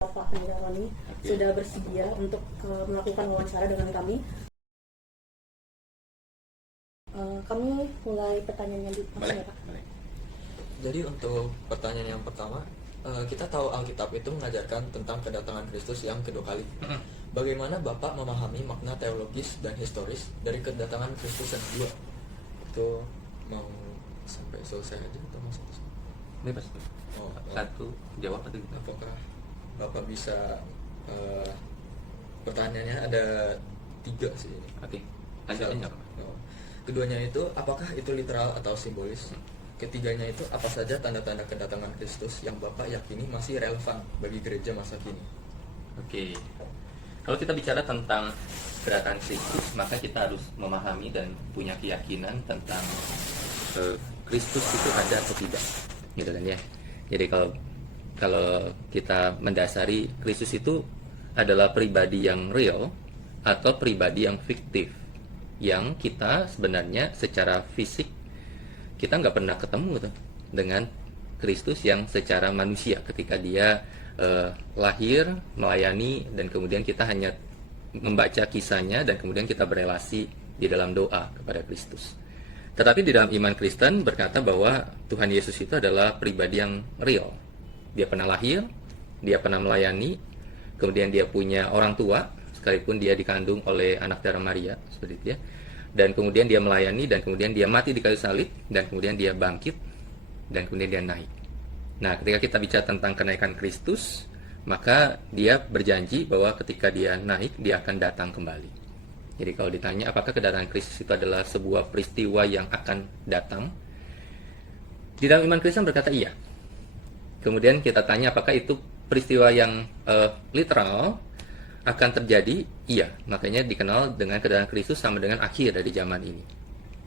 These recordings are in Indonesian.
Pak Pendeta Roni sudah bersedia untuk melakukan wawancara dengan kami. Kami mulai pertanyaannya di ya, Pak. Jadi untuk pertanyaan yang pertama, kita tahu Alkitab itu mengajarkan tentang kedatangan Kristus yang kedua kali. Bagaimana Bapak memahami makna teologis dan historis dari kedatangan Kristus yang kedua? Itu mau sampai selesai aja atau masuk? Bebas. Satu jawab atau gitu? Apakah Bapak bisa pertanyaannya ada 3 sih. Oke. Lanjutnya apa? Keduanya itu apakah itu literal atau simbolis? Ketiganya itu apa saja tanda-tanda kedatangan Kristus yang Bapak yakini masih relevan bagi gereja masa kini? Oke. Kalau kita bicara tentang kedatangan Kristus, maka kita harus memahami dan punya keyakinan tentang Kristus itu ada atau tidak, gitu kan ya. Jadi kalau kita mendasari Kristus itu adalah pribadi yang real atau pribadi yang fiktif, yang kita sebenarnya secara fisik kita nggak pernah ketemu gitu dengan Kristus yang secara manusia ketika dia lahir, melayani, dan kemudian kita hanya membaca kisahnya dan kemudian kita berelasi di dalam doa kepada Kristus. Tetapi di dalam iman Kristen berkata bahwa Tuhan Yesus itu adalah pribadi yang real. Dia pernah lahir, dia pernah melayani, kemudian dia punya orang tua, sekalipun dia dikandung oleh anak darah Maria, seperti itu ya. Dan kemudian dia melayani, dan kemudian dia mati di kayu salib, dan kemudian dia bangkit, dan kemudian dia naik. Nah, ketika kita bicara tentang kenaikan Kristus, maka dia berjanji bahwa ketika dia naik, dia akan datang kembali. Jadi kalau ditanya apakah kedatangan Kristus itu adalah sebuah peristiwa yang akan datang, di dalam iman Kristen berkata iya. Kemudian kita tanya apakah itu peristiwa yang literal akan terjadi? Iya. Makanya dikenal dengan kedatangan Kristus sama dengan akhir dari zaman ini.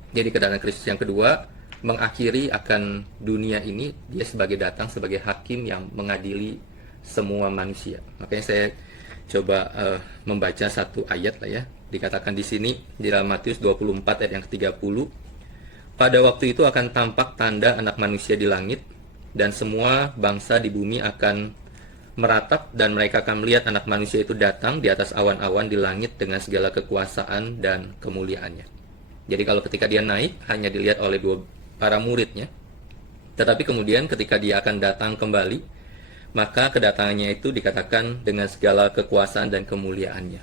Jadi kedatangan Kristus yang kedua mengakhiri akan dunia ini, dia datang sebagai hakim yang mengadili semua manusia. Makanya saya coba membaca satu ayat lah ya. Dikatakan di sini di dalam Matius 24 ayat yang ke-30, pada waktu itu akan tampak tanda anak manusia di langit, dan semua bangsa di bumi akan meratap, dan mereka akan melihat anak manusia itu datang di atas awan-awan di langit dengan segala kekuasaan dan kemuliaannya. Jadi kalau ketika dia naik hanya dilihat oleh para muridnya, tetapi kemudian ketika dia akan datang kembali, maka kedatangannya itu dikatakan dengan segala kekuasaan dan kemuliaannya.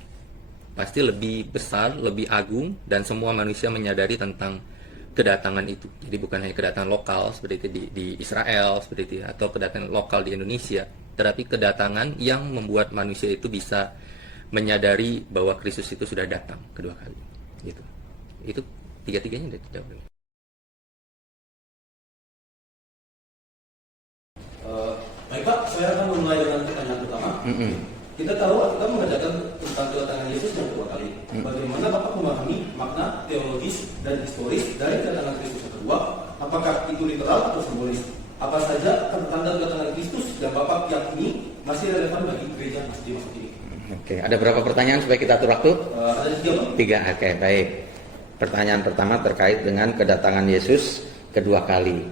Pasti lebih besar, lebih agung, dan semua manusia menyadari tentang kedatangan itu. Jadi bukan hanya kedatangan lokal seperti itu di Israel seperti itu, atau kedatangan lokal di Indonesia, tetapi kedatangan yang membuat manusia itu bisa menyadari bahwa Kristus itu sudah datang kedua kali. Gitu. Itu tiga-tiganya udah dijawab. Baik Pak, saya akan memulai dengan pertanyaan pertama. Kita tahu kita mengajarkan tentang kedatangan Yesus yang kedua kali. Bagaimana Bapak memahami makna teologis dan historis dari kedatangan Kristus yang kedua? Apakah itu literal atau simbolis? Apa saja tanda kedatangan Kristus yang Bapak yakini masih relevan bagi gereja masa kini? Oke, ada berapa pertanyaan supaya kita atur waktu? Ada 3 Pak. 3, oke, baik. Pertanyaan pertama terkait dengan kedatangan Yesus kedua kali.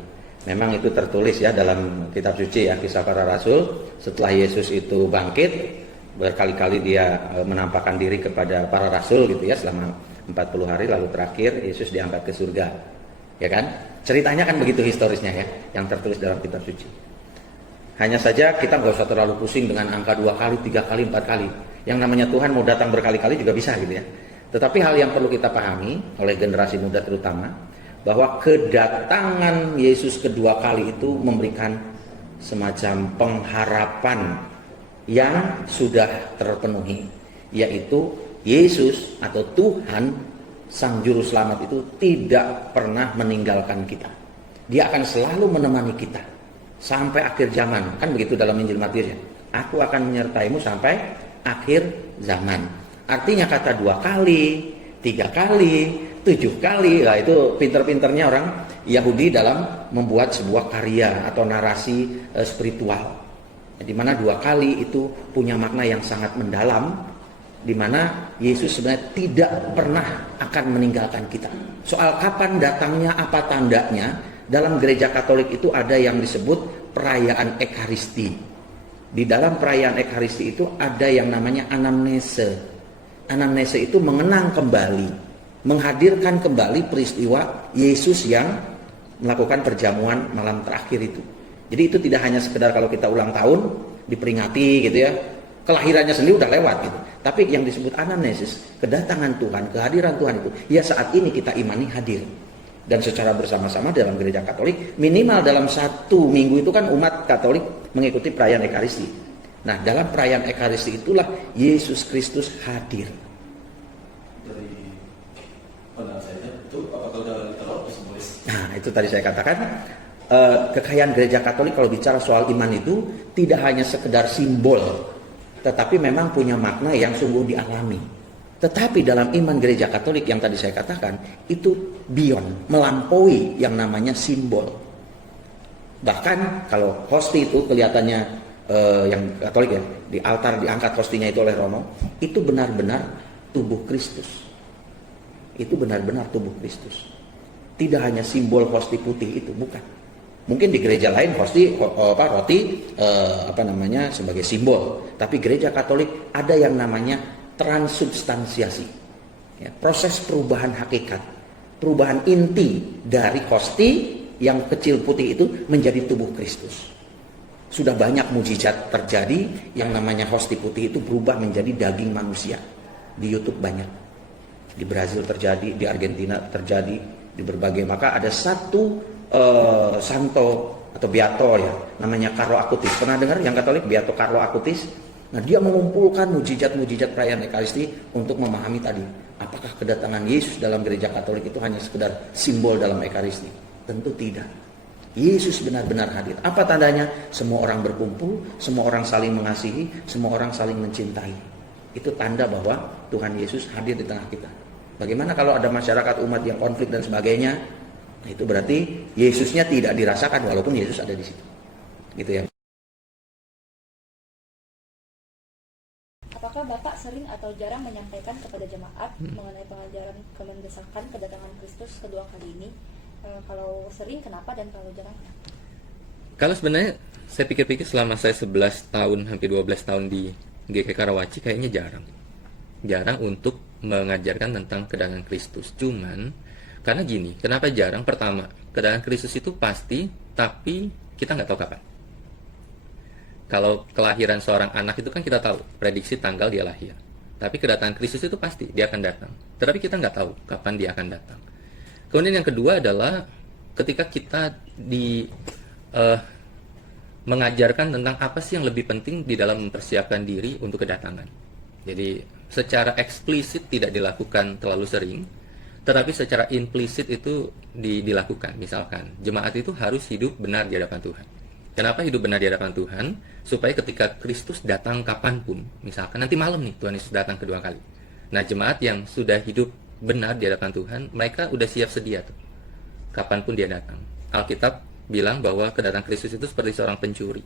Memang itu tertulis ya dalam kitab suci ya, Kisah Para Rasul. Setelah Yesus itu bangkit, berkali-kali dia menampakkan diri kepada para rasul gitu ya selama 40 hari, lalu terakhir Yesus diangkat ke surga. Ya kan? Ceritanya kan begitu historisnya ya, yang tertulis dalam kitab suci. Hanya saja kita nggak usah terlalu pusing dengan angka 2 kali, 3 kali, 4 kali. Yang namanya Tuhan mau datang berkali-kali juga bisa gitu ya. Tetapi hal yang perlu kita pahami oleh generasi muda terutama, bahwa kedatangan Yesus kedua kali itu memberikan semacam pengharapan yang sudah terpenuhi, yaitu Yesus atau Tuhan Sang Juru Selamat itu tidak pernah meninggalkan kita. Dia akan selalu menemani kita sampai akhir zaman. Kan begitu dalam Injil Matius ya. Aku akan menyertaimu sampai akhir zaman. Artinya kata 2 kali, 3 kali, 7 kali, lah itu pinter-pinternya orang Yahudi dalam membuat sebuah karya atau narasi spiritual. Di mana 2 kali itu punya makna yang sangat mendalam, di mana Yesus sebenarnya tidak pernah akan meninggalkan kita. Soal kapan datangnya, apa tandanya, dalam gereja Katolik itu ada yang disebut perayaan Ekaristi. Di dalam perayaan Ekaristi itu ada yang namanya anamnese. Anamnese itu mengenang kembali, menghadirkan kembali peristiwa Yesus yang melakukan perjamuan malam terakhir itu. Jadi itu tidak hanya sekedar kalau kita ulang tahun diperingati gitu ya, kelahirannya sendiri udah lewat gitu. Tapi yang disebut anamnesis, kedatangan Tuhan, kehadiran Tuhan itu, ya saat ini kita imani hadir. Dan secara bersama-sama dalam gereja Katolik, minimal dalam 1 minggu itu kan umat Katolik mengikuti perayaan Ekaristi. Nah, dalam perayaan Ekaristi itulah Yesus Kristus hadir. Dari pandangan saya itu apakah udah literal atau simbolis? Nah, itu tadi saya katakan, kekayaan gereja Katolik kalau bicara soal iman itu tidak hanya sekedar simbol, tetapi memang punya makna yang sungguh dialami. Tetapi dalam iman gereja Katolik yang tadi saya katakan, itu beyond, melampaui yang namanya simbol. Bahkan kalau hosti itu kelihatannya yang Katolik ya, di altar diangkat hostinya itu oleh Romo, itu benar-benar tubuh Kristus. Itu benar-benar tubuh Kristus. Tidak hanya simbol hosti putih itu, bukan. Mungkin di gereja lain hosti roti sebagai simbol, tapi gereja Katolik ada yang namanya transubstansiasi, ya, proses perubahan hakikat, perubahan inti dari hosti yang kecil putih itu menjadi tubuh Kristus. Sudah banyak mujizat terjadi, yang namanya hosti putih itu berubah menjadi daging manusia. Di YouTube banyak, di Brazil terjadi, di Argentina terjadi, di berbagai. Maka ada satu santo atau beato ya, namanya Carlo Acutis. Pernah dengar yang Katolik beato Carlo Acutis? Nah, dia mengumpulkan mujizat-mujizat perayaan Ekaristi untuk memahami tadi, apakah kedatangan Yesus dalam gereja Katolik itu hanya sekedar simbol dalam Ekaristi? Tentu tidak. Yesus benar-benar hadir. Apa tandanya? Semua orang berkumpul, semua orang saling mengasihi, semua orang saling mencintai. Itu tanda bahwa Tuhan Yesus hadir di tengah kita. Bagaimana kalau ada masyarakat umat yang konflik dan sebagainya? Nah, itu berarti Yesusnya tidak dirasakan walaupun Yesus ada di situ. Gitu ya. Apakah Bapak sering atau jarang menyampaikan kepada jemaat mengenai pengajaran kemendesakan kedatangan Kristus kedua kali ini? Kalau sering, kenapa? Dan kalau jarang, kenapa? Kalau sebenarnya saya pikir-pikir selama saya 11 tahun, hampir 12 tahun di GKI Karawaci, kayaknya jarang untuk mengajarkan tentang kedatangan Kristus. Cuman karena gini, kenapa jarang? Pertama, kedatangan Kristus itu pasti, tapi kita nggak tahu kapan. Kalau kelahiran seorang anak itu kan kita tahu, prediksi tanggal dia lahir. Tapi kedatangan Kristus itu pasti, dia akan datang. Tetapi kita nggak tahu kapan dia akan datang. Kemudian yang kedua adalah ketika kita mengajarkan tentang apa sih yang lebih penting di dalam mempersiapkan diri untuk kedatangan. Jadi secara eksplisit tidak dilakukan terlalu sering, tetapi secara implisit itu dilakukan. Misalkan, jemaat itu harus hidup benar di hadapan Tuhan. Kenapa hidup benar di hadapan Tuhan? Supaya ketika Kristus datang kapanpun, misalkan nanti malam nih Tuhan Yesus datang kedua kali. Nah, jemaat yang sudah hidup benar di hadapan Tuhan, mereka udah siap sedia tuh, kapanpun dia datang. Alkitab bilang bahwa kedatangan Kristus itu seperti seorang pencuri.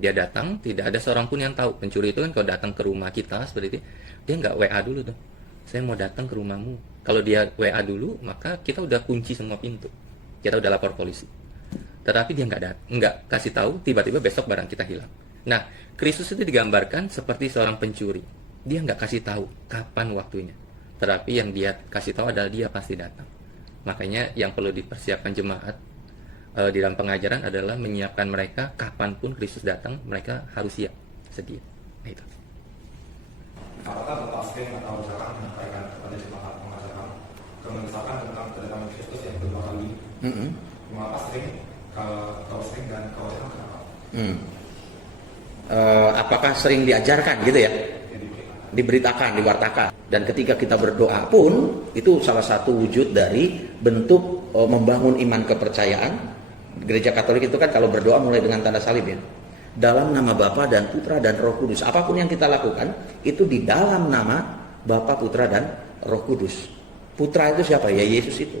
Dia datang, tidak ada seorang pun yang tahu. Pencuri itu kan kalau datang ke rumah kita seperti itu, dia nggak WA dulu tuh, saya mau datang ke rumahmu. Kalau dia WA dulu, maka kita udah kunci semua pintu, kita udah lapor polisi. Tetapi dia nggak kasih tahu, tiba-tiba besok barang kita hilang. Nah, Kristus itu digambarkan seperti seorang pencuri. Dia nggak kasih tahu kapan waktunya, tetapi yang dia kasih tahu adalah dia pasti datang. Makanya yang perlu dipersiapkan jemaat di dalam pengajaran adalah menyiapkan mereka kapanpun Kristus datang, mereka harus siap, sedia. Nah, itu. Apakah Bapak sering atau jarang menyampaikan kepada jemaat pengajaran kemendesakan tentang kedatangan Kristus yang kedua kali? Mengapa sering? Kalau sering dan kalau jarang, kenapa? Apakah sering diajarkan gitu ya? Diberitakan, diwartakan. Dan ketika kita berdoa pun, itu salah satu wujud dari bentuk membangun iman kepercayaan. Gereja Katolik itu kan kalau berdoa mulai dengan tanda salib ya. Dalam nama Bapa dan Putra dan Roh Kudus. Apapun yang kita lakukan, itu di dalam nama Bapa, Putra dan Roh Kudus. Putra itu siapa? Ya Yesus itu.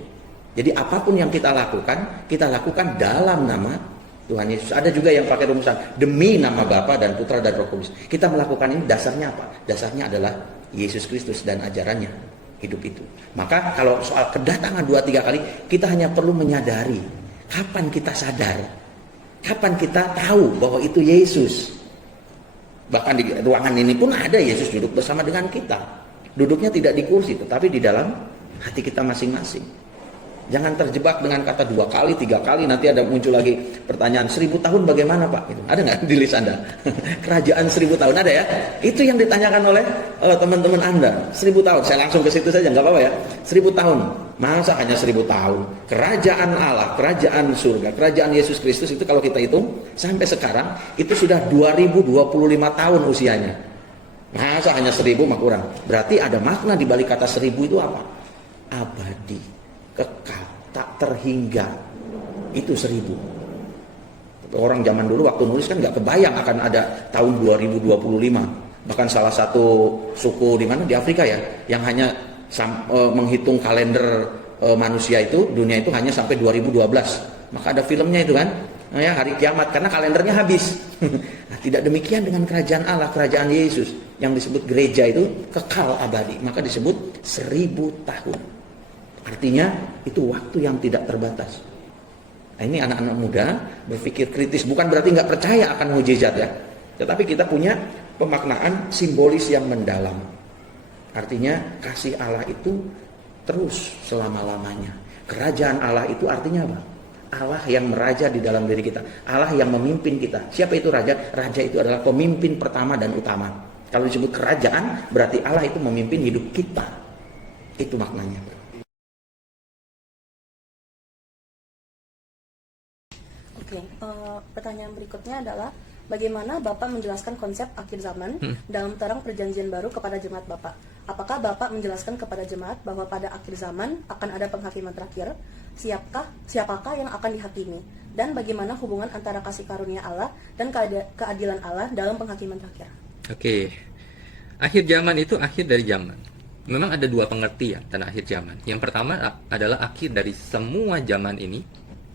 Jadi apapun yang kita lakukan dalam nama Tuhan Yesus. Ada juga yang pakai rumusan demi nama Bapa dan Putra dan Roh Kudus. Kita melakukan ini dasarnya apa? Dasarnya adalah Yesus Kristus dan ajarannya hidup itu. Maka kalau soal kedatangan 2-3 kali, kita hanya perlu menyadari kapan kita sadar, kapan kita tahu bahwa itu Yesus. Bahkan di ruangan ini pun ada Yesus duduk bersama dengan kita. Duduknya tidak di kursi, tetapi di dalam hati kita masing-masing. Jangan terjebak dengan kata 2 kali, 3 kali, nanti ada muncul lagi pertanyaan 1000 tahun bagaimana Pak? Gitu. Ada nggak di list Anda? Kerajaan 1000 tahun ada ya? Itu yang ditanyakan oleh teman-teman Anda. 1000 tahun, saya langsung ke situ saja, nggak apa-apa ya. 1000 tahun, masa hanya 1000 tahun? Kerajaan Allah, kerajaan surga, kerajaan Yesus Kristus itu kalau kita hitung sampai sekarang itu sudah 2025 tahun usianya. Masa hanya 1000 mah kurang? Berarti ada makna di balik kata 1000 itu apa? Abadi, kekal, tak terhingga. Itu 1000. Orang zaman dulu waktu nulis kan nggak kebayang akan ada tahun 2025. Bahkan salah satu suku di mana di Afrika ya, yang hanya menghitung kalender manusia itu, dunia itu hanya sampai 2012. Maka ada filmnya itu kan, ya, hari kiamat, karena kalendernya habis. Nah, tidak demikian dengan kerajaan Allah, kerajaan Yesus yang disebut gereja itu kekal abadi, maka disebut 1000 tahun. Artinya itu waktu yang tidak terbatas. Nah, ini anak-anak muda berpikir kritis, bukan berarti nggak percaya akan mukjizat ya, tetapi kita punya pemaknaan simbolis yang mendalam. Artinya kasih Allah itu terus selama-lamanya. Kerajaan Allah itu artinya apa? Allah yang meraja di dalam diri kita, Allah yang memimpin kita. Siapa itu raja? Raja itu adalah pemimpin pertama dan utama. Kalau disebut kerajaan, berarti Allah itu memimpin hidup kita. Itu maknanya. Oke, pertanyaan berikutnya adalah bagaimana Bapak menjelaskan konsep akhir zaman dalam terang perjanjian baru kepada jemaat Bapak? Apakah Bapak menjelaskan kepada jemaat bahwa pada akhir zaman akan ada penghakiman terakhir? Siapakah yang akan dihakimi? Dan bagaimana hubungan antara kasih karunia Allah dan keadilan Allah dalam penghakiman terakhir? Oke, akhir zaman itu akhir dari zaman. Memang ada 2 pengertian tentang akhir zaman. Yang pertama adalah akhir dari semua zaman ini,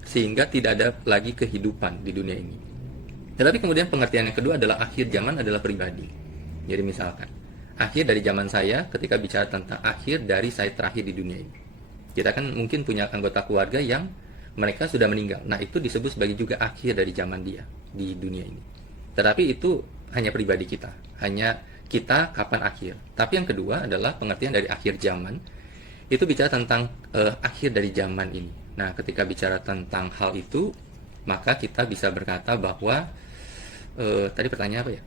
sehingga tidak ada lagi kehidupan di dunia ini. Tetapi kemudian pengertian yang kedua adalah akhir zaman adalah pribadi. Jadi misalkan, akhir dari zaman saya ketika bicara tentang akhir dari saya terakhir di dunia ini. Kita kan mungkin punya anggota keluarga yang mereka sudah meninggal. Nah, itu disebut sebagai juga akhir dari zaman dia di dunia ini. Tetapi itu hanya pribadi kita, hanya kita kapan akhir. Tapi yang kedua adalah pengertian dari akhir zaman. Itu bicara tentang akhir dari zaman ini. Nah, ketika bicara tentang hal itu, maka kita bisa berkata bahwa tadi pertanyaan apa ya?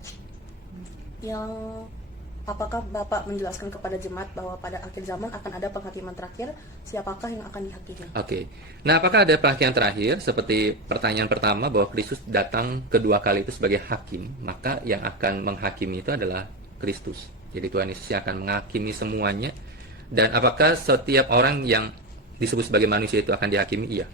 Yang apakah Bapak menjelaskan kepada jemaat bahwa pada akhir zaman akan ada penghakiman terakhir? Siapakah yang akan dihakimi? Oke. Nah, apakah ada penghakiman terakhir? Seperti pertanyaan pertama bahwa Kristus datang kedua kali itu sebagai hakim, maka yang akan menghakimi itu adalah Kristus. Jadi Tuhan Yesus yang akan menghakimi semuanya. Dan apakah setiap orang yang disebut sebagai manusia itu akan dihakimi? Iya.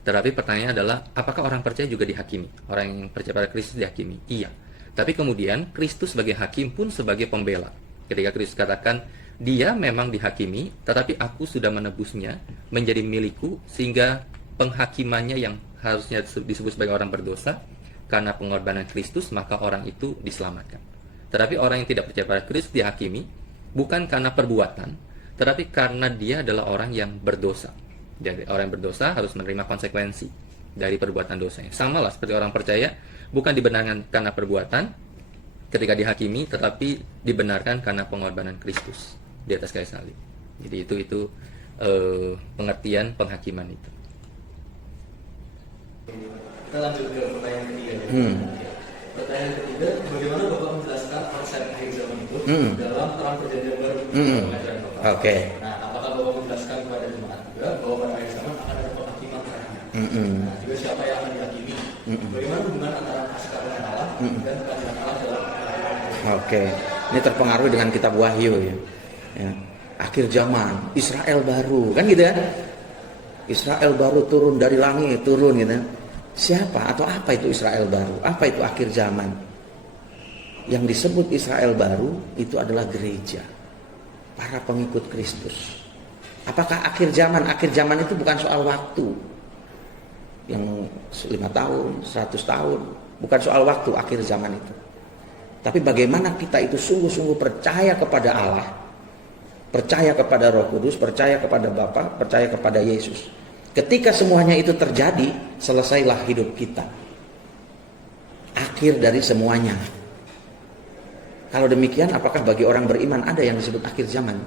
Tetapi pertanyaannya adalah, apakah orang percaya juga dihakimi? Orang yang percaya pada Kristus dihakimi? Iya. Tapi kemudian Kristus sebagai hakim pun sebagai pembela. Ketika Kristus katakan, dia memang dihakimi, tetapi aku sudah menebusnya menjadi milikku, sehingga penghakimannya yang harusnya disebut sebagai orang berdosa, karena pengorbanan Kristus, maka orang itu diselamatkan. Tetapi orang yang tidak percaya pada Kristus dihakimi, bukan karena perbuatan, tetapi karena dia adalah orang yang berdosa. Jadi orang yang berdosa harus menerima konsekuensi dari perbuatan dosanya. Sama lah seperti orang percaya, bukan dibenarkan karena perbuatan ketika dihakimi, tetapi dibenarkan karena pengorbanan Kristus di atas kayu salib. Jadi itu pengertian penghakiman itu. Kita lanjut ke pertanyaan ketiga. Pertanyaan ketiga, bagaimana Bapak menjelaskan konsep akhir zaman itu dalam terang perjanjian baru? Oke. Nah, apakah Bapak menjelaskan kepada jemaat juga bahwa pada akhir zaman akan ada penghakiman terakhir? Nah, juga siapa yang akan dihakimi? Bagaimana hubungan antara kasih karunia Allah dan keadilan Allah dalam penghakiman? Oke. Ini terpengaruh dengan kitab Wahyu ya. Akhir zaman, Israel baru, kan gitu ya? Israel baru turun dari langit, turun gitu. Siapa atau apa itu Israel baru? Apa itu akhir zaman? Yang disebut Israel baru itu adalah gereja, para pengikut Kristus. Apakah akhir zaman? Akhir zaman itu bukan soal waktu yang 5 tahun, 100 tahun, bukan soal waktu akhir zaman itu. Tapi bagaimana kita itu sungguh-sungguh percaya kepada Allah, percaya kepada Roh Kudus, percaya kepada Bapa, percaya kepada Yesus. Ketika semuanya itu terjadi, selesailah hidup kita. Akhir dari semuanya. Kalau demikian, apakah bagi orang beriman ada yang disebut akhir zaman?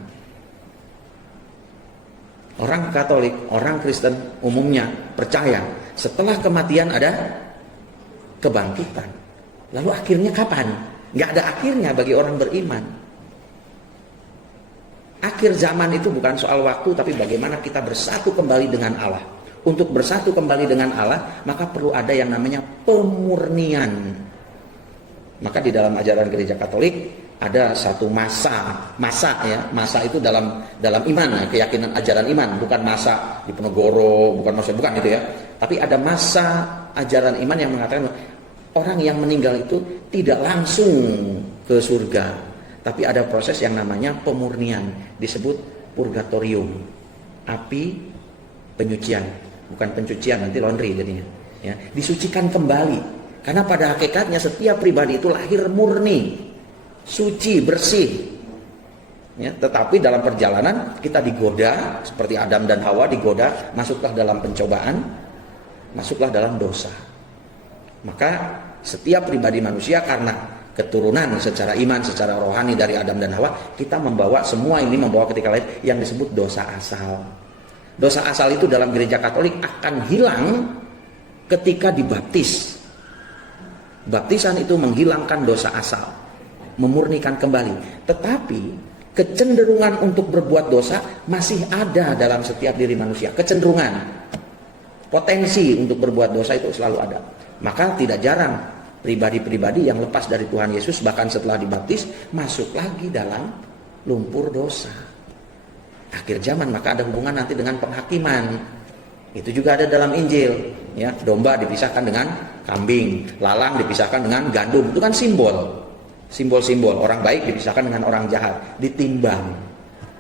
Orang Katolik, orang Kristen umumnya percaya setelah kematian ada kebangkitan. Lalu akhirnya kapan? Nggak ada akhirnya bagi orang beriman. Akhir zaman itu bukan soal waktu, tapi bagaimana kita bersatu kembali dengan Allah. Untuk bersatu kembali dengan Allah, maka perlu ada yang namanya pemurnian. Maka di dalam ajaran gereja Katolik ada satu masa itu dalam iman, keyakinan ajaran iman, bukan masa di Penogoro, bukan itu ya. Tapi ada masa ajaran iman yang mengatakan orang yang meninggal itu tidak langsung ke surga, tapi ada proses yang namanya pemurnian, disebut purgatorium, api penyucian, bukan pencucian, nanti laundry jadinya, ya, disucikan kembali. Karena pada hakikatnya setiap pribadi itu lahir murni, suci, bersih. Ya, tetapi dalam perjalanan kita digoda, seperti Adam dan Hawa digoda, masuklah dalam pencobaan, masuklah dalam dosa. Maka setiap pribadi manusia karena keturunan secara iman, secara rohani dari Adam dan Hawa, kita membawa semua ini, membawa ketika lain yang disebut dosa asal. Dosa asal itu dalam gereja Katolik akan hilang ketika dibaptis. Baptisan itu menghilangkan dosa asal, memurnikan kembali. Tetapi kecenderungan untuk berbuat dosa masih ada dalam setiap diri manusia. Kecenderungan, potensi untuk berbuat dosa itu selalu ada. Maka tidak jarang pribadi-pribadi yang lepas dari Tuhan Yesus, bahkan setelah dibaptis, masuk lagi dalam lumpur dosa. Akhir zaman maka ada hubungan nanti dengan penghakiman. Itu juga ada dalam Injil, ya, domba dipisahkan dengan kambing, lalang dipisahkan dengan gandum. Itu kan simbol orang baik dipisahkan dengan orang jahat, ditimbang.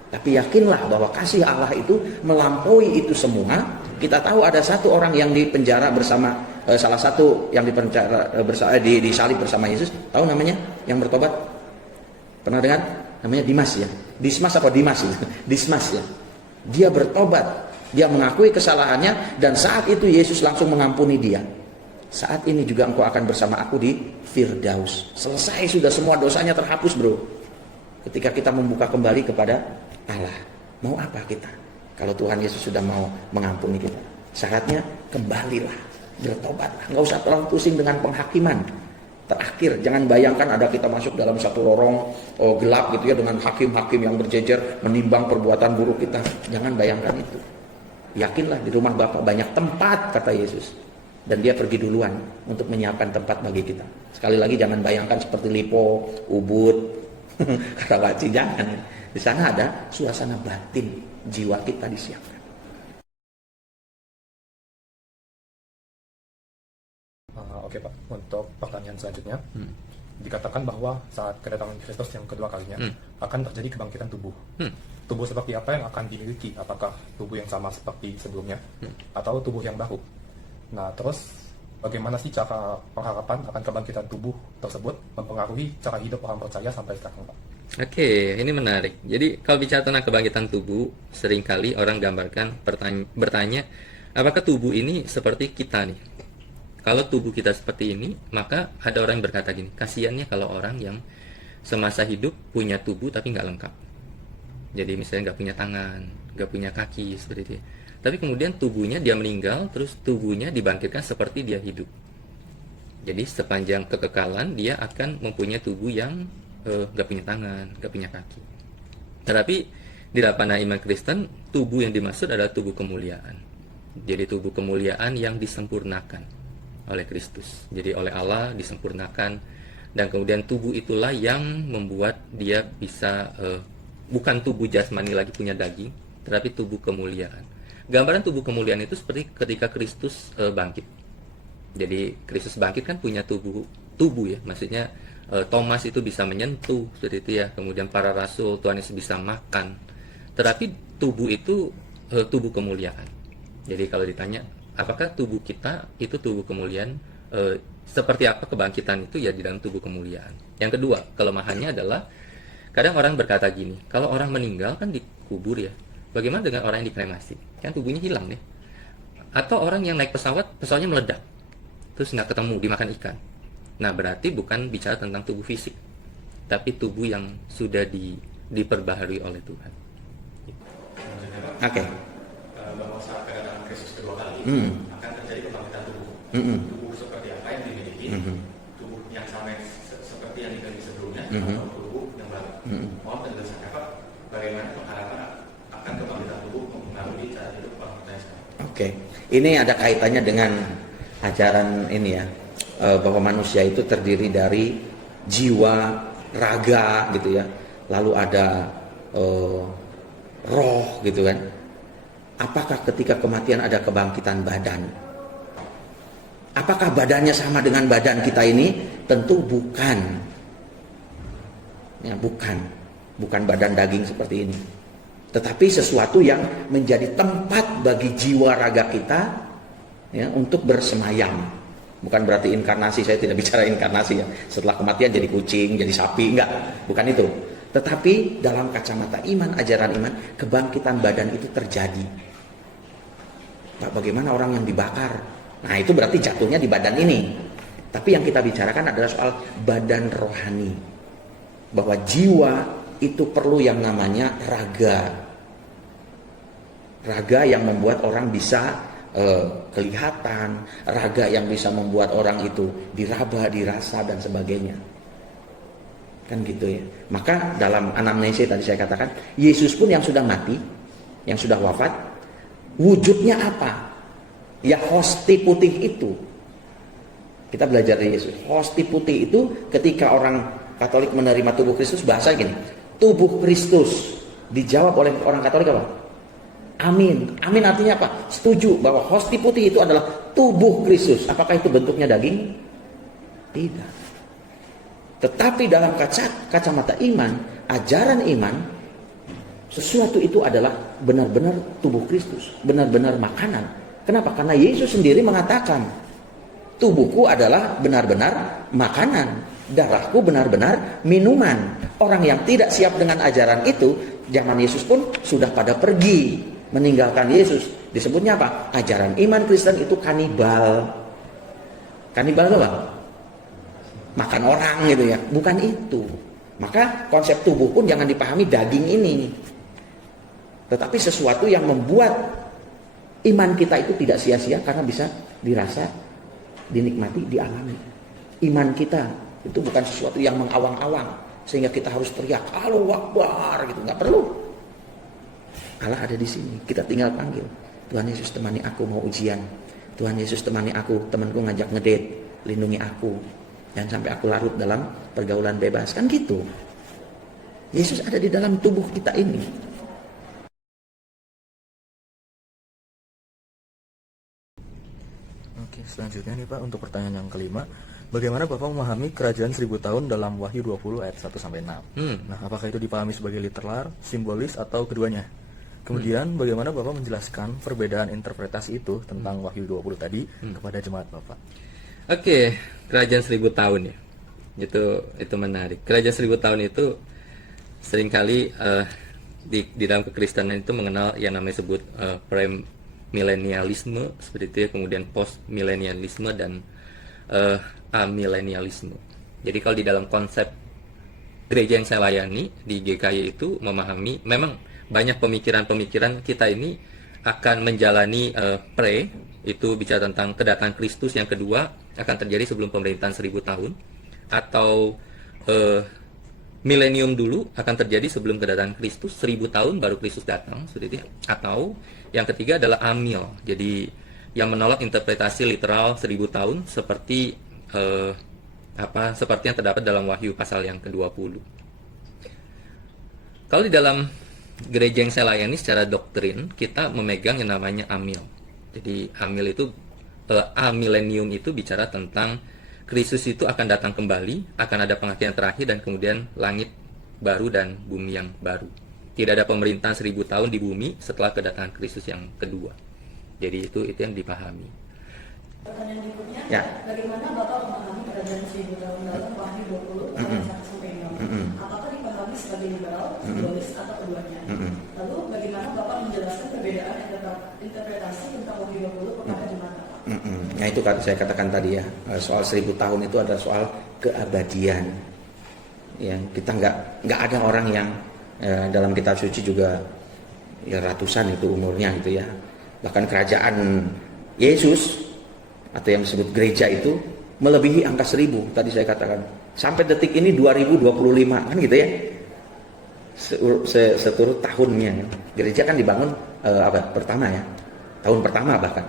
Tapi yakinlah bahwa kasih Allah itu melampaui itu semua. Kita tahu ada satu orang yang dipenjara bersama salah satu yang dipenjara disalib bersama Yesus. Tahu namanya? Yang bertobat? Pernah dengar? Namanya Dimas ya. Dismas apa Dimas ya? Dismas ya. Dia bertobat. Dia mengakui kesalahannya dan saat itu Yesus langsung mengampuni dia. Saat ini juga engkau akan bersama aku di Firdaus. Selesai sudah, semua dosanya terhapus, bro. Ketika kita membuka kembali kepada Allah. Mau apa kita? Kalau Tuhan Yesus sudah mau mengampuni kita. Syaratnya kembalilah, bertobatlah. Enggak usah terlalu pusing dengan penghakiman. Terakhir, jangan bayangkan ada kita masuk dalam satu lorong gelap gitu ya, dengan hakim-hakim yang berjejer menimbang perbuatan buruk kita. Jangan bayangkan itu. Yakinlah di rumah Bapa banyak tempat, kata Yesus. Dan dia pergi duluan untuk menyiapkan tempat bagi kita. Sekali lagi jangan bayangkan seperti Lipo, Ubud, Karawaci, jangan. Di sana ada suasana batin, jiwa kita disiapkan. Oke Pak, untuk pertanyaan selanjutnya, dikatakan bahwa saat kedatangan Kristus yang kedua kalinya akan terjadi kebangkitan tubuh. Tubuh seperti apa yang akan dimiliki? Apakah tubuh yang sama seperti sebelumnya atau tubuh yang baru? Nah, terus bagaimana sih cara pengharapan akan kebangkitan tubuh tersebut mempengaruhi cara hidup orang percaya sampai sekarang, Pak? Oke, ini menarik. Jadi kalau bicara tentang kebangkitan tubuh, seringkali orang gambarkan bertanya, apakah tubuh ini seperti kita nih? Kalau tubuh kita seperti ini, maka ada orang yang berkata gini, kasihannya kalau orang yang semasa hidup punya tubuh tapi nggak lengkap. Jadi misalnya nggak punya tangan, nggak punya kaki, seperti itu. Tapi kemudian tubuhnya dia meninggal, terus tubuhnya dibangkitkan seperti dia hidup. Jadi sepanjang kekekalan dia akan mempunyai tubuh yang nggak punya tangan, nggak punya kaki. Tetapi di dalam pandangan iman Kristen, tubuh yang dimaksud adalah tubuh kemuliaan. Jadi tubuh kemuliaan yang disempurnakan oleh Kristus. Jadi oleh Allah disempurnakan, dan kemudian tubuh itulah yang membuat dia bisa bukan tubuh jasmani lagi punya daging, tetapi tubuh kemuliaan. Gambaran tubuh kemuliaan itu seperti ketika Kristus bangkit. Jadi Kristus bangkit kan punya tubuh ya, maksudnya Thomas itu bisa menyentuh seperti itu ya, kemudian para rasul, Tuhan Yesus bisa makan. Tetapi tubuh itu tubuh kemuliaan. Jadi kalau ditanya apakah tubuh kita itu tubuh kemuliaan, seperti apa kebangkitan itu ya di dalam tubuh kemuliaan. Yang kedua, kelemahannya adalah kadang orang berkata gini, kalau orang meninggal kan dikubur ya, bagaimana dengan orang yang dikremasi? Kan tubuhnya hilang deh. Atau orang yang naik pesawat, pesawatnya meledak, terus nggak ketemu, dimakan ikan. Nah berarti bukan bicara tentang tubuh fisik, tapi tubuh yang sudah diperbaharui oleh Tuhan. Oke. Bahwa saat kedatangan Kristus kedua kali akan terjadi kebangkitan tubuh. Tubuh seperti apa yang dimiliki? Tubuh yang sama seperti yang dimiliki sebelumnya atau tubuh yang baru? Mohon penjelasannya Pak, bagaimana pengharapan akan kebangkitan tubuh mempengaruhi cara hidup orang percaya sekarang? Oke. Ini ada kaitannya dengan ajaran ini ya, bahwa manusia itu terdiri dari jiwa, raga gitu ya, lalu ada roh gitu kan. Apakah ketika kematian ada kebangkitan badan? Apakah badannya sama dengan badan kita ini? Tentu bukan. Ya, bukan badan daging seperti ini. Tetapi sesuatu yang menjadi tempat bagi jiwa raga kita ya, untuk bersemayam. Bukan berarti inkarnasi, saya tidak bicara inkarnasi ya. Setelah kematian jadi kucing, jadi sapi, enggak. Bukan itu. Tetapi dalam kacamata iman, ajaran iman, kebangkitan badan itu terjadi. Pak, bagaimana orang yang dibakar? Nah, itu berarti jatuhnya di badan ini. Tapi yang kita bicarakan adalah soal badan rohani. Bahwa jiwa itu perlu yang namanya raga. Raga yang membuat orang bisa kelihatan, raga yang bisa membuat orang itu diraba, dirasa dan sebagainya. Kan gitu ya. Maka dalam anamnesis tadi saya katakan, Yesus pun yang sudah mati, yang sudah wafat, wujudnya apa? Ya hosti putih itu. Kita belajar dari Yesus. Hosti putih itu ketika orang Katolik menerima tubuh Kristus, bahasa gini, tubuh Kristus. Dijawab oleh orang Katolik apa? Amin. Amin artinya apa? Setuju bahwa hosti putih itu adalah tubuh Kristus. Apakah itu bentuknya daging? Tidak. Tetapi dalam kacamata iman, ajaran iman, sesuatu itu adalah benar-benar tubuh Kristus, benar-benar makanan. Kenapa? Karena Yesus sendiri mengatakan, tubuhku adalah benar-benar makanan, darahku benar-benar minuman. Orang yang tidak siap dengan ajaran itu, zaman Yesus pun sudah pada pergi, meninggalkan Yesus. Disebutnya apa? Ajaran iman Kristen itu kanibal. Kanibal itu apa? Makan orang gitu ya, bukan itu. Maka konsep tubuh pun jangan dipahami daging ini, tetapi sesuatu yang membuat iman kita itu tidak sia-sia karena bisa dirasa, dinikmati, dialami. Iman kita itu bukan sesuatu yang mengawang-awang sehingga kita harus teriak Allahu Akbar gitu, nggak perlu. Allah ada di sini, kita tinggal panggil, Tuhan Yesus temani aku mau ujian, Tuhan Yesus temani aku, temanku ngajak ngedate, lindungi aku. Jangan sampai aku larut dalam pergaulan bebas. Kan gitu. Yesus ada di dalam tubuh kita ini. Oke, selanjutnya nih Pak, untuk pertanyaan yang kelima, bagaimana Bapak memahami kerajaan 1000 tahun dalam Wahyu 20 ayat 1-6? Nah, apakah itu dipahami sebagai literal, simbolis, atau keduanya? Kemudian bagaimana Bapak menjelaskan perbedaan interpretasi itu tentang Wahyu 20 tadi kepada jemaat Bapak? Oke, kerajaan 1000 tahun ya. Itu menarik. Kerajaan 1000 tahun itu seringkali di dalam kekristenan itu mengenal yang namanya sebut premilenialisme seperti itu ya, kemudian postmilenialisme dan amilenialisme. Jadi kalau di dalam konsep gereja yang saya layani di GKY itu memahami memang banyak pemikiran-pemikiran kita ini akan menjalani itu bicara tentang kedatangan Kristus yang kedua akan terjadi sebelum pemerintahan 1000 tahun, atau milenium dulu akan terjadi sebelum kedatangan Kristus, 1000 tahun baru Kristus datang, seperti itu. Atau yang ketiga adalah amil, jadi yang menolak interpretasi literal 1000 tahun seperti seperti yang terdapat dalam Wahyu pasal yang ke-20. Kalau di dalam gereja yang saya layani secara doktrin, kita memegang yang namanya amil. Jadi amil itu amilenium itu bicara tentang Kristus itu akan datang kembali, akan ada penghakiman terakhir dan kemudian langit baru dan bumi yang baru. Tidak ada pemerintahan 1000 tahun di bumi setelah kedatangan Kristus yang kedua. Jadi itu yang dipahami. Pertanyaan berikutnya, Ya. bagaimana Bapak memahami kerajaan 1000 tahun dalam Wahyu 20 ayat 1-6? Apakah dipahami sebagai liberal, simbolis, atau keduanya? Lalu bagaimana Bapak menjelaskan perbedaan interpretasi tentang Wahyu 20 kepada jemaat Bapak? Nah itu saya katakan tadi ya, soal 1000 tahun itu adalah soal keabadian. Ya, kita nggak ada orang yang dalam kitab suci juga ya ratusan itu umurnya gitu ya. Bahkan kerajaan Yesus atau yang disebut gereja itu melebihi angka 1000 tadi saya katakan. Sampai detik ini 2025 kan gitu ya. Seturut tahunnya. Gereja kan dibangun pertama ya. Tahun pertama bahkan.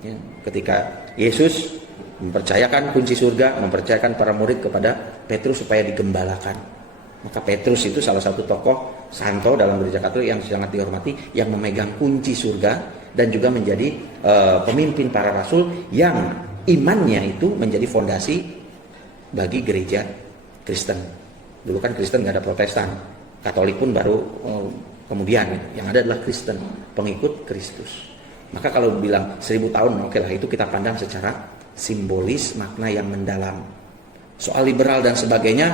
Ya, ketika Yesus mempercayakan kunci surga, mempercayakan para murid kepada Petrus supaya digembalakan. Maka Petrus itu salah satu tokoh santo dalam gereja Katolik yang sangat dihormati, yang memegang kunci surga dan juga menjadi pemimpin para rasul yang imannya itu menjadi fondasi bagi gereja Kristen. Dulu kan Kristen nggak ada Protestan, Katolik pun baru kemudian. Yang ada adalah Kristen, pengikut Kristus. Maka kalau bilang 1000 tahun, oke lah, itu kita pandang secara simbolis, makna yang mendalam. Soal liberal dan sebagainya,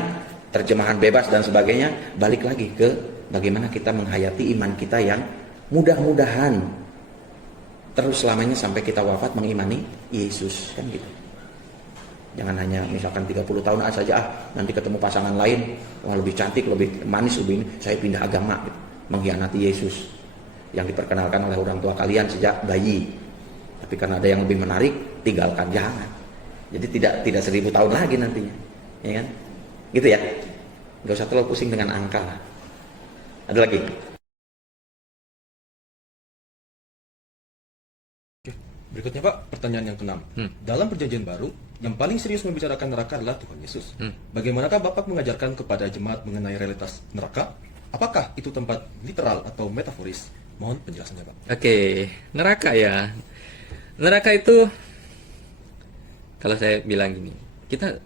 terjemahan bebas dan sebagainya, balik lagi ke bagaimana kita menghayati iman kita yang mudah-mudahan terus selamanya sampai kita wafat mengimani Yesus, kan gitu. Jangan hanya misalkan 30 tahun saja, nanti ketemu pasangan lain, wah lebih cantik, lebih manis, lebih ini, saya pindah agama, gitu. Mengkhianati Yesus yang diperkenalkan oleh orang tua kalian sejak bayi. Tapi karena ada yang lebih menarik, tinggalkan, jangan. Jadi tidak 1000 tahun lagi nantinya, ya kan? Gitu ya. Gak usah terlalu pusing dengan angka lah. Ada lagi? Berikutnya Pak, pertanyaan yang ke-6. Dalam perjanjian baru, yang paling serius membicarakan neraka adalah Tuhan Yesus. Bagaimanakah Bapak mengajarkan kepada jemaat mengenai realitas neraka? Apakah itu tempat literal atau metaforis? Mohon penjelasannya Pak. Oke, neraka ya. Neraka itu, kalau saya bilang gini, kita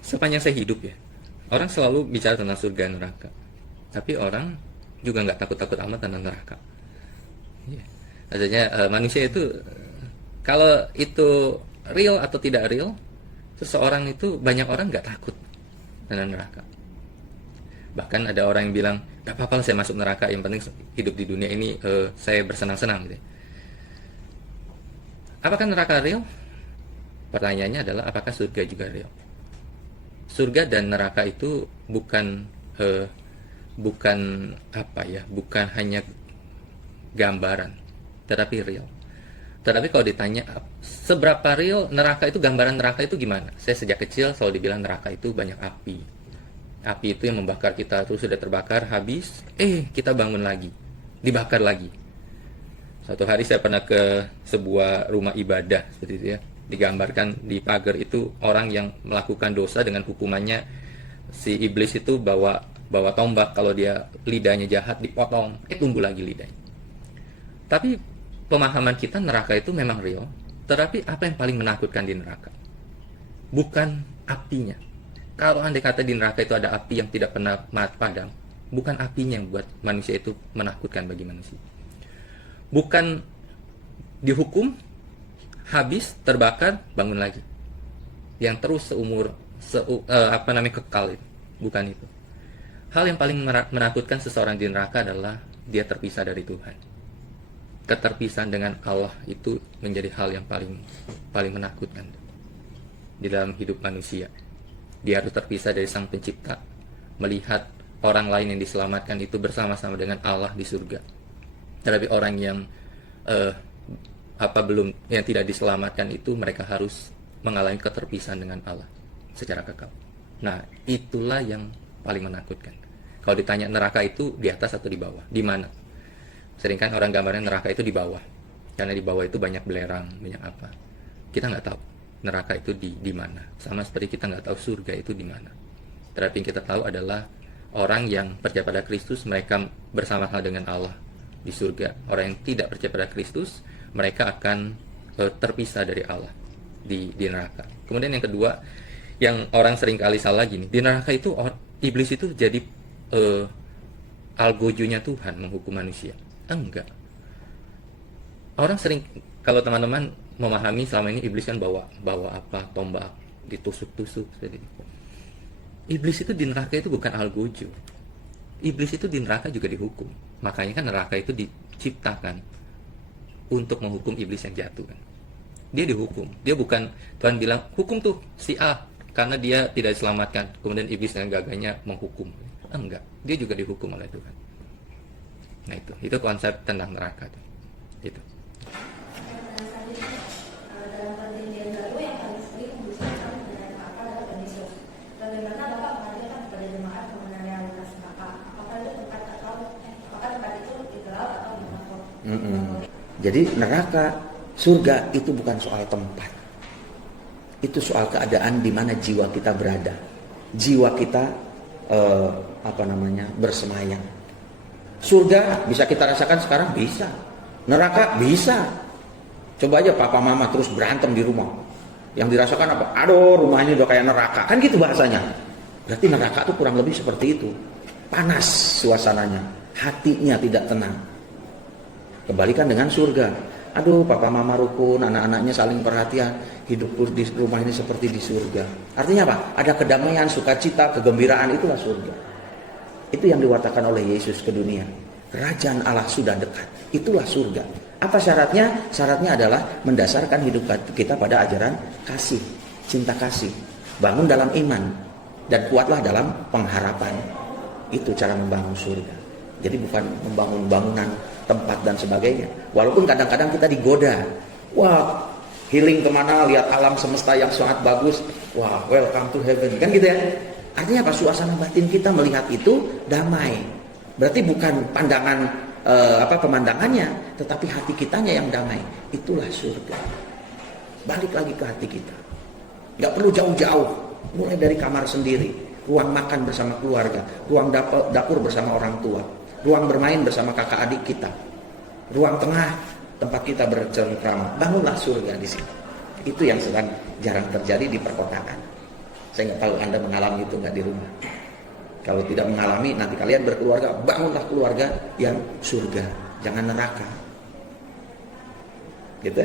sepanjang saya hidup ya, orang selalu bicara tentang surga dan neraka. Tapi orang juga nggak takut-takut amat tentang neraka. Ya. Artinya manusia itu, kalau itu real atau tidak real, seseorang itu, banyak orang nggak takut dengan neraka. Bahkan ada orang yang bilang, gak apa-apa lah saya masuk neraka, yang penting hidup di dunia ini saya bersenang-senang gitu. Apakah neraka real? Pertanyaannya adalah apakah surga juga real? Surga dan neraka itu bukan bukan hanya gambaran, tetapi real. Tetapi kalau ditanya seberapa real neraka itu, gambaran neraka itu gimana? Saya sejak kecil selalu dibilang neraka itu banyak api. Api itu yang membakar kita, terus sudah terbakar, habis, kita bangun lagi, dibakar lagi. Suatu hari saya pernah ke sebuah rumah ibadah seperti itu ya, digambarkan di pagar itu orang yang melakukan dosa, dengan hukumannya si iblis itu bawa tombak, kalau dia lidahnya jahat dipotong, tumbuh lagi lidahnya. Tapi pemahaman kita neraka itu memang real, tetapi apa yang paling menakutkan di neraka? Bukan apinya. Kalau andai kata di neraka itu ada api yang tidak pernah padam, bukan apinya yang buat manusia itu menakutkan bagi manusia. Bukan dihukum, habis, terbakar, bangun lagi. Yang terus kekal itu. Bukan itu. Hal yang paling menakutkan seseorang di neraka adalah dia terpisah dari Tuhan. Keterpisahan dengan Allah itu menjadi hal yang paling menakutkan di dalam hidup manusia. Dia harus terpisah dari Sang Pencipta, melihat orang lain yang diselamatkan itu bersama-sama dengan Allah di surga. Tetapi orang yang yang tidak diselamatkan itu, mereka harus mengalami keterpisahan dengan Allah secara kekal. Nah, itulah yang paling menakutkan. Kalau ditanya neraka itu di atas atau di bawah, di mana? Seringkan orang gambarnya neraka itu di bawah, karena di bawah itu banyak belerang, banyak apa. Kita nggak tahu neraka itu di mana. Sama seperti kita nggak tahu surga itu di mana. Tetapi yang kita tahu adalah orang yang percaya pada Kristus, mereka bersama-sama dengan Allah di surga. Orang yang tidak percaya pada Kristus, mereka akan terpisah dari Allah di neraka. Kemudian yang kedua, yang orang sering kali salah gini, di neraka itu iblis itu jadi algojonya Tuhan menghukum manusia. Enggak. Orang sering, kalau teman-teman memahami selama ini, iblis kan bawa apa, tombak, ditusuk-tusuk. Iblis itu di neraka itu bukan algojo. Iblis itu di neraka juga dihukum. Makanya kan neraka itu diciptakan untuk menghukum iblis yang jatuh kan. Dia dihukum. Dia bukan, Tuhan bilang hukum tuh si A, karena dia tidak diselamatkan, kemudian iblis dengan gagahnya menghukum. Enggak, dia juga dihukum oleh Tuhan. Nah itu konsep tentang neraka tuh. Itu. Dalam perjanjian baru yang paling sering membicarakan mengenai neraka adalah Yesus. Bagaimana Bapak mengajarkan kepada jemaat mengenai realitas neraka? Apakah tempat itu literal atau metafor? Jadi neraka, surga itu bukan soal tempat. Itu soal keadaan di mana jiwa kita berada. Jiwa kita bersemayam. Surga bisa kita rasakan sekarang, bisa. Neraka bisa. Coba aja papa mama terus berantem di rumah. Yang dirasakan apa? Aduh, rumah ini udah kayak neraka. Kan gitu bahasanya. Berarti neraka itu kurang lebih seperti itu. Panas suasananya, hatinya tidak tenang. Kebalikan dengan surga. Aduh, papa mama rukun, anak-anaknya saling perhatian, hidup di rumah ini seperti di surga. Artinya apa? Ada kedamaian, sukacita, kegembiraan, itulah surga. Itu yang diwatakan oleh Yesus ke dunia. Kerajaan Allah sudah dekat. Itulah surga. Apa syaratnya? Syaratnya adalah mendasarkan hidup kita pada ajaran kasih, cinta kasih. Bangun dalam iman dan kuatlah dalam pengharapan. Itu cara membangun surga. Jadi bukan membangun bangunan, tempat dan sebagainya. Walaupun kadang-kadang kita digoda. Wah, healing kemana, lihat alam semesta yang sangat bagus. Wah, welcome to heaven. Kan gitu ya. Artinya apa? Suasana batin kita melihat itu damai. Berarti bukan pandangan pemandangannya, tetapi hati kitanya yang damai. Itulah surga. Balik lagi ke hati kita. Nggak perlu jauh-jauh. Mulai dari kamar sendiri, ruang makan bersama keluarga, ruang dapur bersama orang tua, ruang bermain bersama kakak adik kita, ruang tengah tempat kita bercengkrama. Bangunlah surga di sini. Itu yang sedang jarang terjadi di perkotaan. Saya nggak tahu Anda mengalami itu nggak di rumah. Kalau tidak mengalami, nanti kalian berkeluarga, bangunlah keluarga yang surga, jangan neraka. Gitu?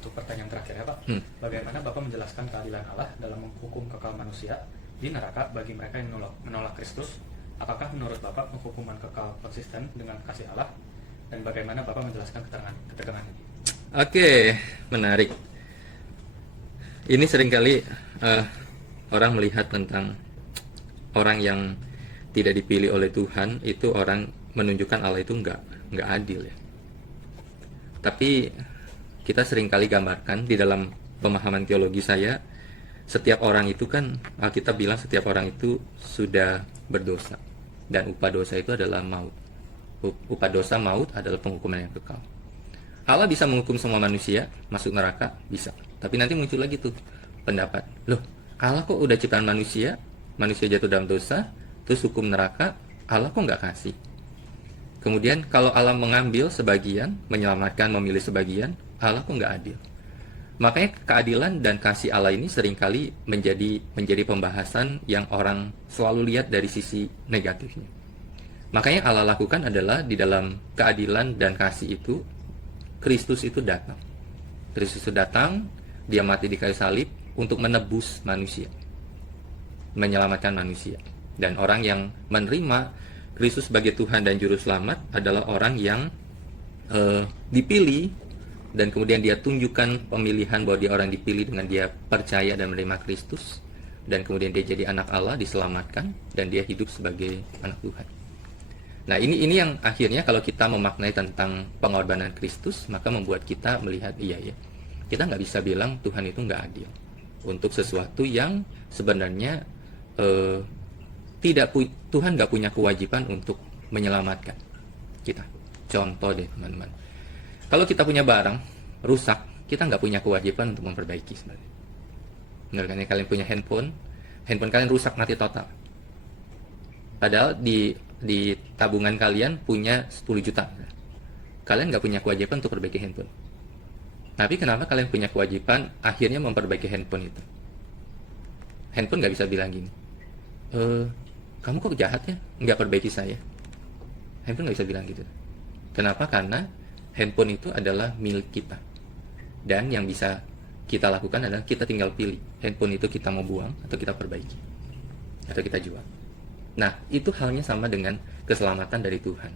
Untuk pertanyaan terakhir ya Pak, bagaimana Bapak menjelaskan keadilan Allah dalam menghukum kekal manusia di neraka bagi mereka yang menolak Kristus? Apakah menurut Bapak hukuman kekal konsisten dengan kasih Allah? Dan bagaimana Bapak menjelaskan ketegangan ini? Oke, menarik. Ini seringkali orang melihat tentang orang yang tidak dipilih oleh Tuhan, itu orang menunjukkan Allah itu nggak adil ya. Tapi kita seringkali gambarkan di dalam pemahaman teologi saya, setiap orang itu kan, Alkitab bilang setiap orang itu sudah berdosa, dan upah dosa itu adalah maut. Upah dosa maut adalah penghukuman yang kekal. Allah bisa menghukum semua manusia masuk neraka, bisa. Tapi nanti muncul lagi tuh pendapat, loh Allah kok udah ciptaan manusia jatuh dalam dosa, terus hukum neraka, Allah kok nggak kasih? Kemudian kalau Allah mengambil sebagian, menyelamatkan, memilih sebagian, Allah kok nggak adil? Makanya keadilan dan kasih Allah ini seringkali menjadi pembahasan yang orang selalu lihat dari sisi negatifnya. Makanya Allah lakukan adalah di dalam keadilan dan kasih itu, Kristus itu datang. Kristus itu datang, dia mati di kayu salib untuk menebus manusia, menyelamatkan manusia. Dan orang yang menerima Kristus sebagai Tuhan dan Juru Selamat adalah orang yang dipilih, dan kemudian dia tunjukkan pemilihan bahwa dia orang dipilih dengan dia percaya dan menerima Kristus, dan kemudian dia jadi anak Allah, diselamatkan, dan dia hidup sebagai anak Tuhan. Nah ini yang akhirnya kalau kita memaknai tentang pengorbanan Kristus, maka membuat kita melihat iya ya, kita nggak bisa bilang Tuhan itu nggak adil untuk sesuatu yang sebenarnya Tuhan nggak punya kewajiban untuk menyelamatkan kita. Contoh deh teman-teman, kalau kita punya barang rusak, kita nggak punya kewajiban untuk memperbaiki sebenarnya. Benar kan ya, kalian punya handphone kalian rusak, mati total. Padahal di tabungan kalian punya 10 juta. Kalian nggak punya kewajiban untuk perbaiki handphone. Tapi kenapa kalian punya kewajiban akhirnya memperbaiki handphone itu? Handphone nggak bisa bilang gini, kamu kok jahat ya, nggak perbaiki saya. Handphone nggak bisa bilang gitu. Kenapa? Karena handphone itu adalah milik kita. Dan yang bisa kita lakukan adalah kita tinggal pilih handphone itu kita mau buang atau kita perbaiki, atau kita jual. Nah, itu halnya sama dengan keselamatan dari Tuhan.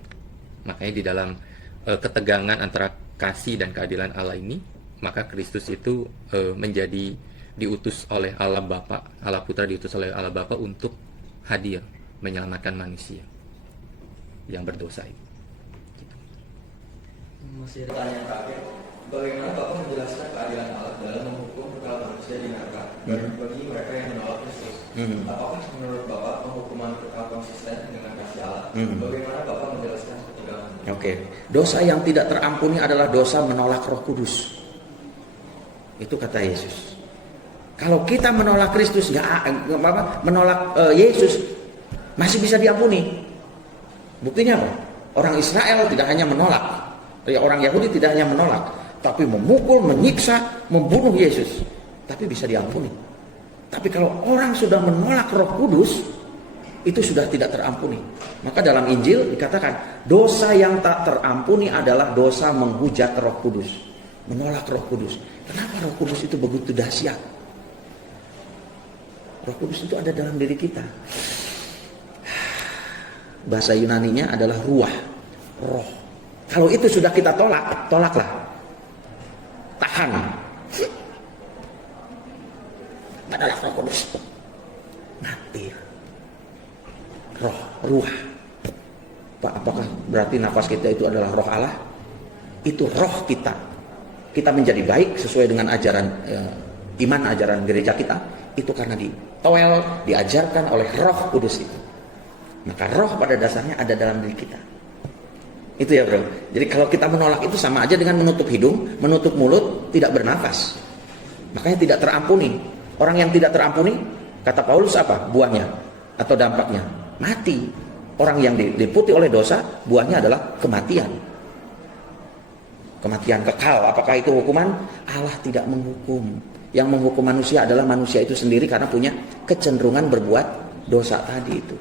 Makanya di dalam ketegangan antara kasih dan keadilan Allah ini, maka Kristus itu menjadi diutus oleh Allah Bapa, Allah Putra diutus oleh Allah Bapa untuk hadir menyelamatkan manusia yang berdosa itu. Masih ada pertanyaan terakhir. Bagaimana Bapak menjelaskan keadilan Allah dalam menghukum kekal manusia di neraka bagi mereka yang menolak Kristus? Apakah menurut Bapak penghukuman kekal konsisten dengan kasih Allah? Bagaimana Bapak menjelaskan ketegangan? Oke, dosa yang tidak terampuni adalah dosa menolak Roh Kudus. Itu kata Yesus. Kalau kita menolak Kristus, menolak Yesus, masih bisa diampuni. Buktinya apa? Orang Israel tidak hanya menolak, orang Yahudi tidak hanya menolak, tapi memukul, menyiksa, membunuh Yesus, tapi bisa diampuni. Tapi kalau orang sudah menolak Roh Kudus, itu sudah tidak terampuni. Maka dalam Injil dikatakan dosa yang tak terampuni adalah dosa menghujat Roh Kudus, menolak Roh Kudus. Kenapa Roh Kudus itu begitu dahsyat? Roh Kudus itu ada dalam diri kita. Bahasa Yunaninya adalah ruah, roh. Kalau itu sudah kita tolak, tolaklah. Tahan. Adalah Roh Kudus. Mati. Roh, ruah. Pak, apakah berarti nafas kita itu adalah roh Allah? Itu roh kita. Kita menjadi baik sesuai dengan ajaran iman, ajaran gereja kita. Itu karena diajarkan oleh Roh Kudus itu. Maka roh pada dasarnya ada dalam diri kita. Itu ya bro. Jadi kalau kita menolak itu sama aja dengan menutup hidung, menutup mulut, tidak bernafas. Makanya tidak terampuni. Orang yang tidak terampuni, kata Paulus apa? Buahnya atau dampaknya? Mati. Orang yang diliputi oleh dosa, buahnya adalah kematian. Kematian kekal. Apakah itu hukuman? Allah tidak menghukum. Yang menghukum manusia adalah manusia itu sendiri karena punya kecenderungan berbuat dosa tadi itu.